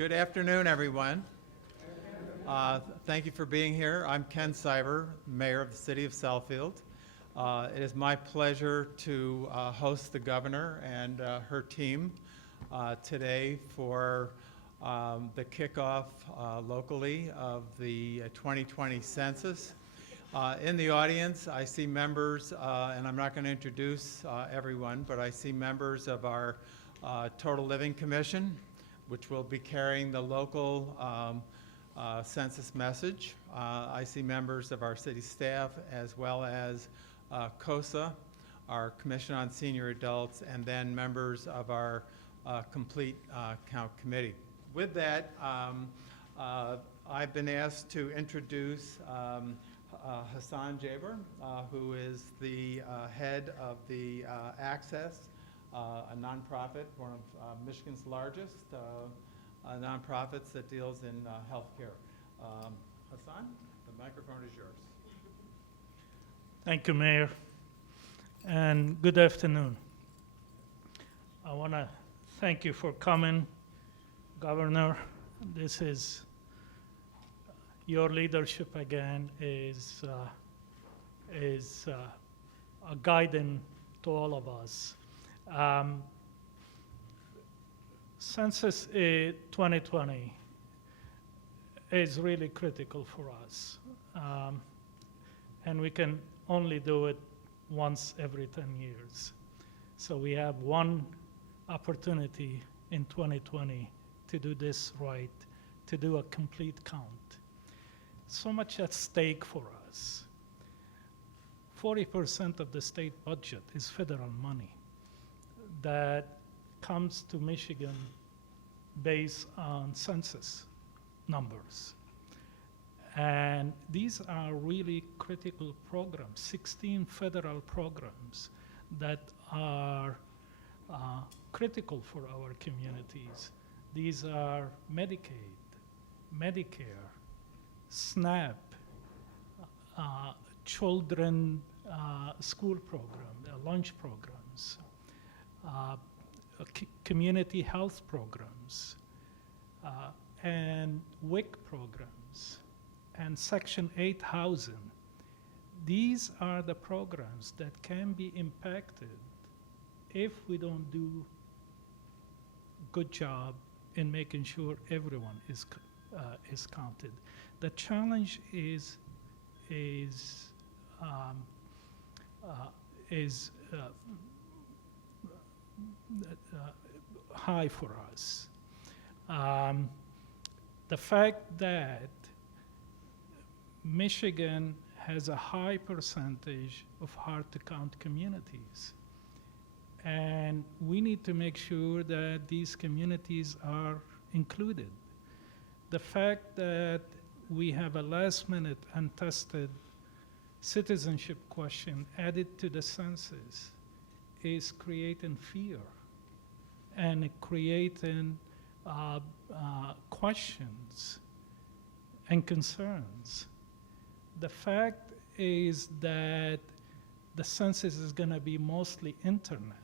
Good afternoon, everyone. Thank you for being here. I'm Ken Cyber, Mayor of the City of Southfield. It is my pleasure to host the governor and her team today for the kickoff locally of the 2020 census. In the audience, I see members, and I'm not going to introduce everyone, but I see members of our Total Living Commission, which will be carrying the local census message. I see members of our city staff, as well as COSA, our Commission on Senior Adults, and then members of our Complete Count Committee. With that, I've been asked to introduce Hassan Jaber, who is the head of the Access, a nonprofit, one of Michigan's largest nonprofits that deals in healthcare. Hassan, the microphone is yours. Thank you, Mayor, and good afternoon. I want to thank you for coming, Governor. This is your leadership again is a guiding to all of us. Census 2020 is really critical for us, and we can only do it once every 10 years. So we have one opportunity in 2020 to do this right, to do a complete count. So much at stake for us. 40% of the state budget is federal money that comes to Michigan based on census numbers. And these are really critical programs, 16 federal programs that are critical for our communities. These are Medicaid, Medicare, SNAP, children school program, lunch programs, community health programs, and WIC programs, and Section 8 housing. These are the programs that can be impacted if we don't do a good job in making sure everyone is counted. The challenge is high for us. The fact that Michigan has a high percentage of hard-to-count communities, and we need to make sure that these communities are included. The fact that we have a last-minute untested citizenship question added to the census is creating fear and creating questions and concerns. The fact is that the census is going to be mostly internet,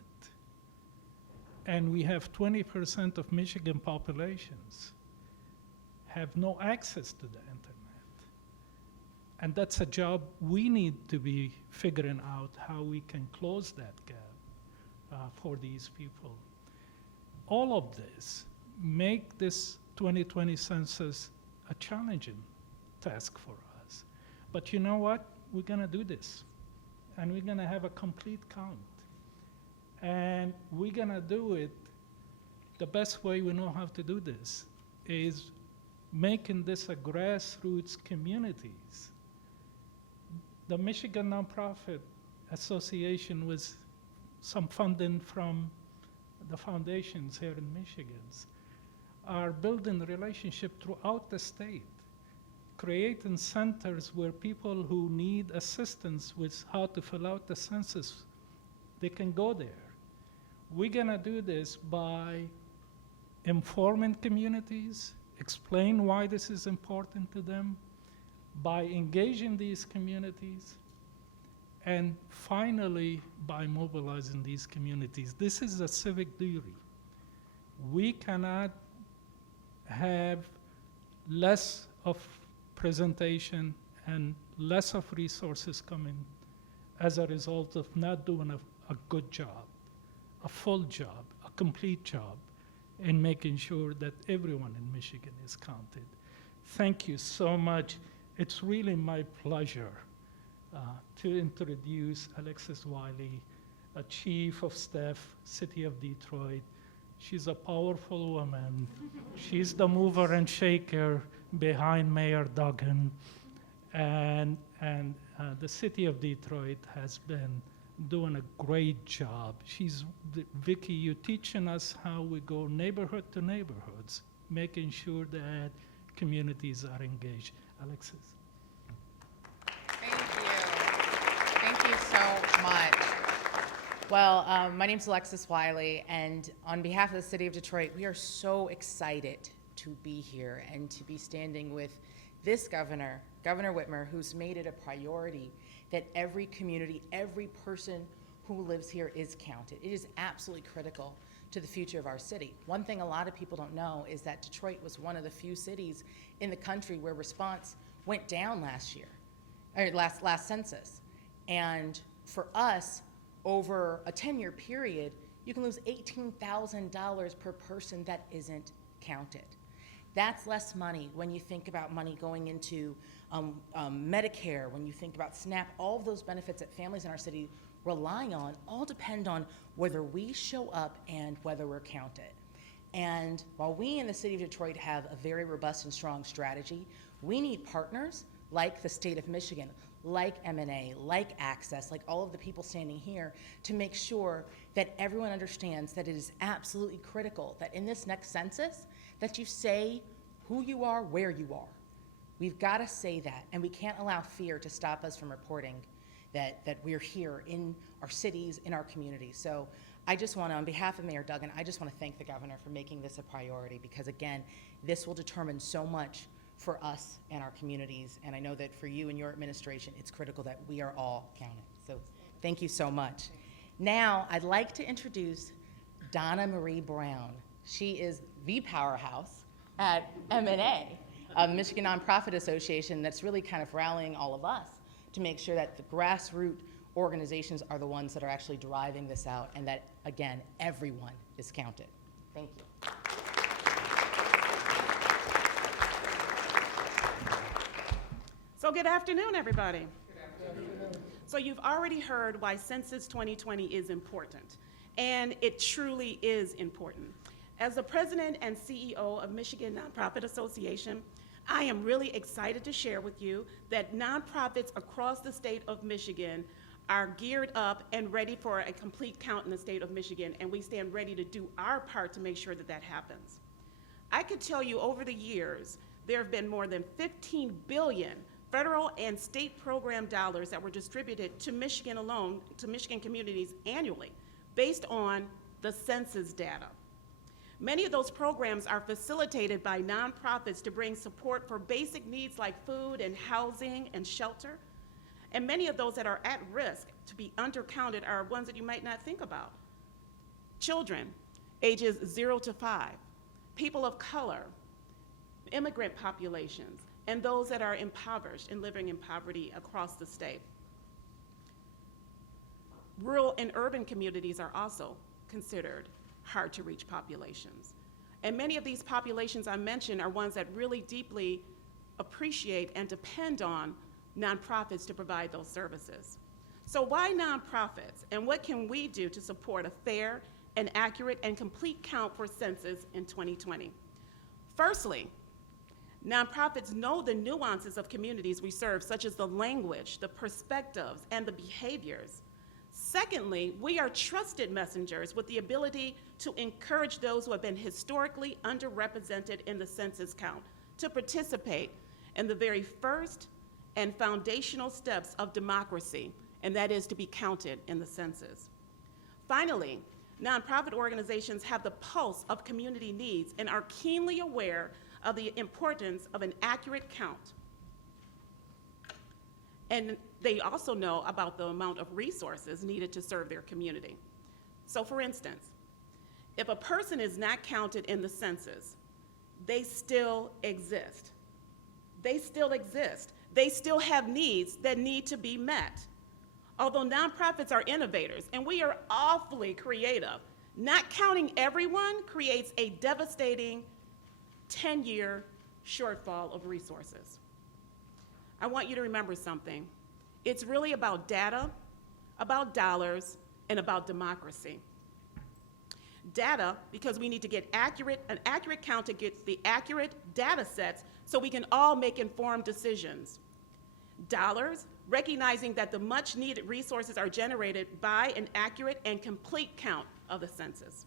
and we have 20% of Michigan populations have no access to the internet. And that's a job we need to be figuring out how we can close that gap for these people. All of this make this 2020 census a challenging task for us. But you know what? We're gonna do this. And we're gonna have a complete count. And we're gonna do it, the best way we know how to do this is making this a grassroots communities. The Michigan Nonprofit Association, with some funding from the foundations here in Michigan, are building relationship throughout the state, creating centers where people who need assistance with how to fill out the census, they can go there. We're gonna do this by informing communities, explain why this is important to them, by engaging these communities, and finally, by mobilizing these communities. This is a civic duty. We cannot have less of presentation and less of resources coming as a result of not doing a good job, a full job, a complete job in making sure that everyone in Michigan is counted. Thank you so much. It's really my pleasure to introduce Alexis Wiley, a Chief of Staff, City of Detroit. She's a powerful woman. She's the mover and shaker behind Mayor Duggan. And the City of Detroit has been doing a great job. Vicky, you're teaching us how we go neighborhood to neighborhoods, making sure that communities are engaged. Alexis. Thank you. Thank you so much. Well, my name's Alexis Wiley, and on behalf of the City of Detroit, we are so excited to be here and to be standing with this governor, Governor Whitmer, who's made it a priority that every community, every person who lives here is counted. It is absolutely critical to the future of our city. One thing a lot of people don't know is that Detroit was one of the few cities in the country where response went down last year, or last census. And for us, over a 10-year period, you can lose $18,000 per person that isn't counted. That's less money when you think about money going into Medicare, when you think about SNAP, all of those benefits that families in our city rely on all depend on whether we show up and whether we're counted. And while we in the City of Detroit have a very robust and strong strategy, we need partners like the state of Michigan, like M&A, like Access, like all of the people standing here, to make sure that everyone understands that it is absolutely critical that in this next census, that you say who you are, where you are. We've got to say that, and we can't allow fear to stop us from reporting that we're here in our cities, in our communities. So I just want to, on behalf of Mayor Duggan, I just want to thank the governor for making this a priority, because again, this will determine so much for us and our communities, and I know that for you and your administration, it's critical that we are all counted. So thank you so much. Now, I'd like to introduce Donna Marie Brown. She is the powerhouse at M&A, the Michigan Nonprofit Association, that's really kind of rallying all of us to make sure that the grassroots organizations are the ones that are actually driving this out, and that, again, everyone is counted. Thank you. So good afternoon, everybody. Good afternoon. So you've already heard why Census 2020 is important, and it truly is important. As the president and CEO of Michigan Nonprofit Association, I am really excited to share with you that nonprofits across the state of Michigan are geared up and ready for a complete count in the state of Michigan, and we stand ready to do our part to make sure that that happens. I could tell you over the years, there have been more than 15 billion federal and state program dollars that were distributed to Michigan alone, to Michigan communities annually, based on the census data. Many of those programs are facilitated by nonprofits to bring support for basic needs like food and housing and shelter. And many of those that are at risk to be undercounted are ones that you might not think about. Children, ages 0 to 5, people of color, immigrant populations, and those that are impoverished and living in poverty across the state. Rural and urban communities are also considered hard to reach populations. And many of these populations I mentioned are ones that really deeply appreciate and depend on nonprofits to provide those services. So why nonprofits, and what can we do to support a fair and accurate and complete count for census in 2020? Firstly, nonprofits know the nuances of communities we serve, such as the language, the perspectives, and the behaviors. Secondly, we are trusted messengers with the ability to encourage those who have been historically underrepresented in the census count to participate in the very first and foundational steps of democracy, and that is to be counted in the census. Finally, nonprofit organizations have the pulse of community needs and are keenly aware of the importance of an accurate count. And they also know about the amount of resources needed to serve their community. So for instance, if a person is not counted in the census, they still exist. They still exist. They still have needs that need to be met. Although nonprofits are innovators, and we are awfully creative, not counting everyone creates a devastating 10-year shortfall of resources. I want you to remember something. It's really about data, about dollars, and about democracy. Data, because we need to get an accurate count to get the accurate data sets so we can all make informed decisions. Dollars, recognizing that the much needed resources are generated by an accurate and complete count of the census.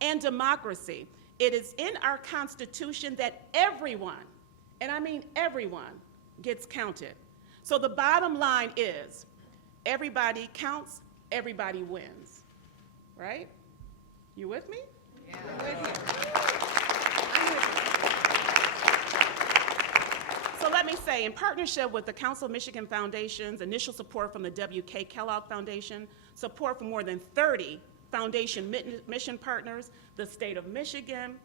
And democracy, it is in our Constitution that everyone, and I mean everyone, gets counted. So the bottom line is, everybody counts, everybody wins, right? You with me? Yeah. I'm with you. So let me say, in partnership with the Council of Michigan Foundation's initial support from the W.K. Kellogg Foundation, support from more than 30 foundation mission partners, the state of Michigan,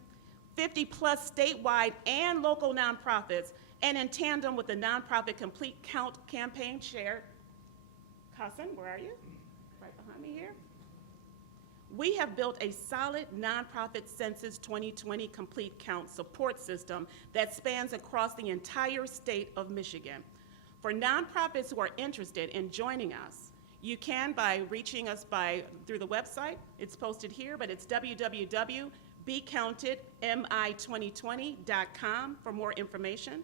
50+ statewide and local nonprofits, and in tandem with the nonprofit Complete Count campaign chair, Hassan, where are you? Right behind me here. We have built a solid nonprofit Census 2020 Complete Count support system that spans across the entire state of Michigan. For nonprofits who are interested in joining us, you can by reaching us through the website. It's posted here, but it's www.becountedmi2020.com for more information.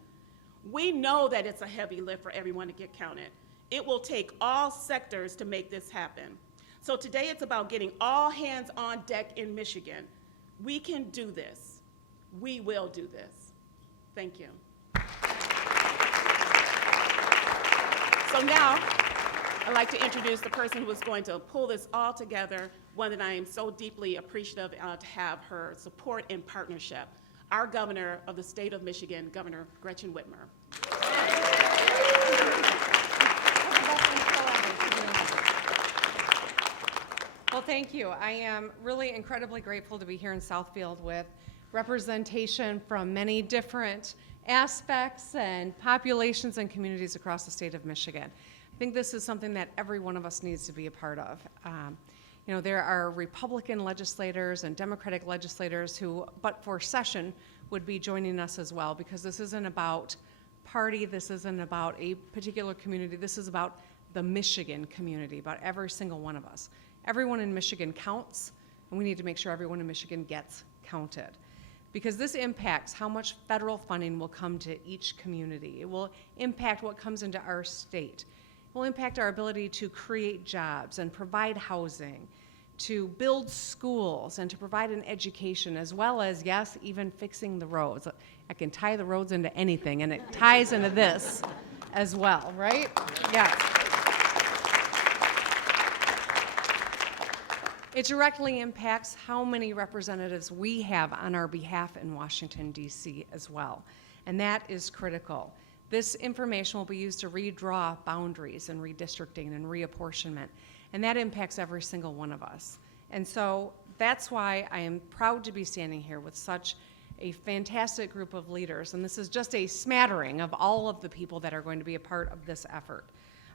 We know that it's a heavy lift for everyone to get counted. It will take all sectors to make this happen. So today it's about getting all hands on deck in Michigan. We can do this. We will do this. Thank you. So now, I'd like to introduce the person who is going to pull this all together, one that I am so deeply appreciative to have her support and partnership, our governor of the state of Michigan, Governor Gretchen Whitmer. Well, thank you. I am really incredibly grateful to be here in Southfield with representation from many different aspects and populations and communities across the state of Michigan. I think this is something that every one of us needs to be a part of. You know, there are Republican legislators and Democratic legislators who, but for session, would be joining us as well, because this isn't about party, this isn't about a particular community, this is about the Michigan community, about every single one of us. Everyone in Michigan counts, and we need to make sure everyone in Michigan gets counted. Because this impacts how much federal funding will come to each community. It will impact what comes into our state. It will impact our ability to create jobs and provide housing, to build schools and to provide an education, as well as, yes, even fixing the roads. I can tie the roads into anything, and it ties into this as well, right? Yes. It directly impacts how many representatives we have on our behalf in Washington, D.C. as well, and that is critical. This information will be used to redraw boundaries and redistricting and reapportionment, and that impacts every single one of us. And so that's why I am proud to be standing here with such a fantastic group of leaders, and this is just a smattering of all of the people that are going to be a part of this effort.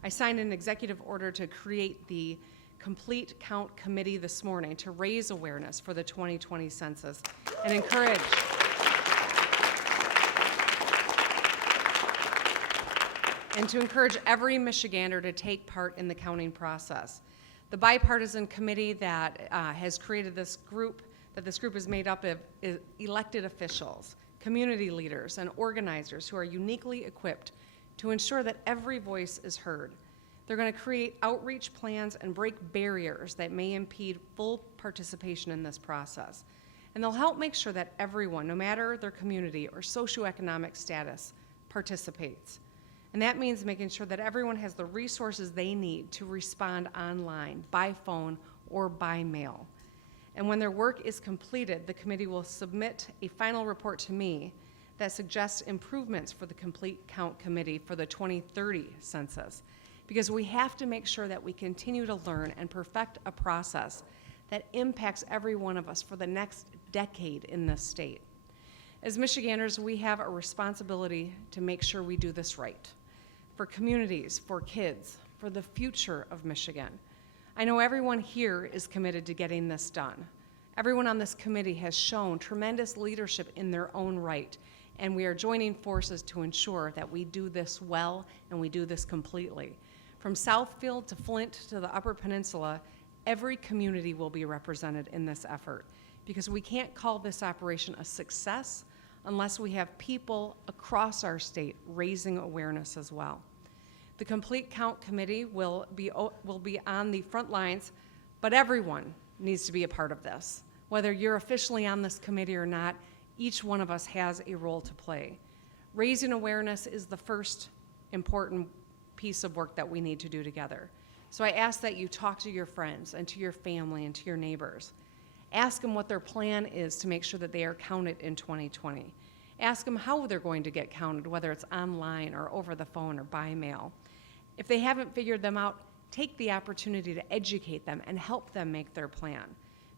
I signed an executive order to create the Complete Count Committee this morning to raise awareness for the 2020 census and encourage every Michigander to take part in the counting process. The bipartisan committee that has created this group, that this group is made up of elected officials, community leaders, and organizers who are uniquely equipped to ensure that every voice is heard. They're going to create outreach plans and break barriers that may impede full participation in this process. And they'll help make sure that everyone, no matter their community or socioeconomic status, participates. And that means making sure that everyone has the resources they need to respond online, by phone, or by mail. And when their work is completed, the committee will submit a final report to me that suggests improvements for the Complete Count Committee for the 2030 census. Because we have to make sure that we continue to learn and perfect a process that impacts every one of us for the next decade in this state. As Michiganders, we have a responsibility to make sure we do this right for communities, for kids, for the future of Michigan. I know everyone here is committed to getting this done. Everyone on this committee has shown tremendous leadership in their own right, and we are joining forces to ensure that we do this well and we do this completely. From Southfield to Flint to the Upper Peninsula, every community will be represented in this effort, because we can't call this operation a success unless we have people across our state raising awareness as well. The Complete Count Committee will be on the front lines, but everyone needs to be a part of this. Whether you're officially on this committee or not, each one of us has a role to play. Raising awareness is the first important piece of work that we need to do together. So I ask that you talk to your friends and to your family and to your neighbors. Ask them what their plan is to make sure that they are counted in 2020. Ask them how they're going to get counted, whether it's online or over the phone or by mail. If they haven't figured them out, take the opportunity to educate them and help them make their plan,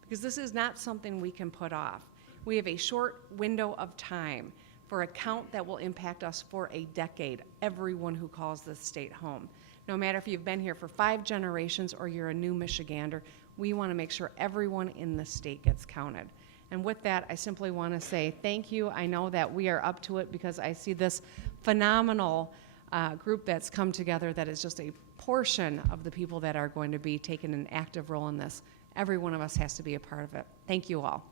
because this is not something we can put off. We have a short window of time for a count that will impact us for a decade, everyone who calls this state home. No matter if you've been here for 5 generations or you're a new Michigander, we want to make sure everyone in the state gets counted. And with that, I simply want to say thank you. I know that we are up to it because I see this phenomenal group that's come together that is just a portion of the people that are going to be taking an active role in this. Every one of us has to be a part of it. Thank you all.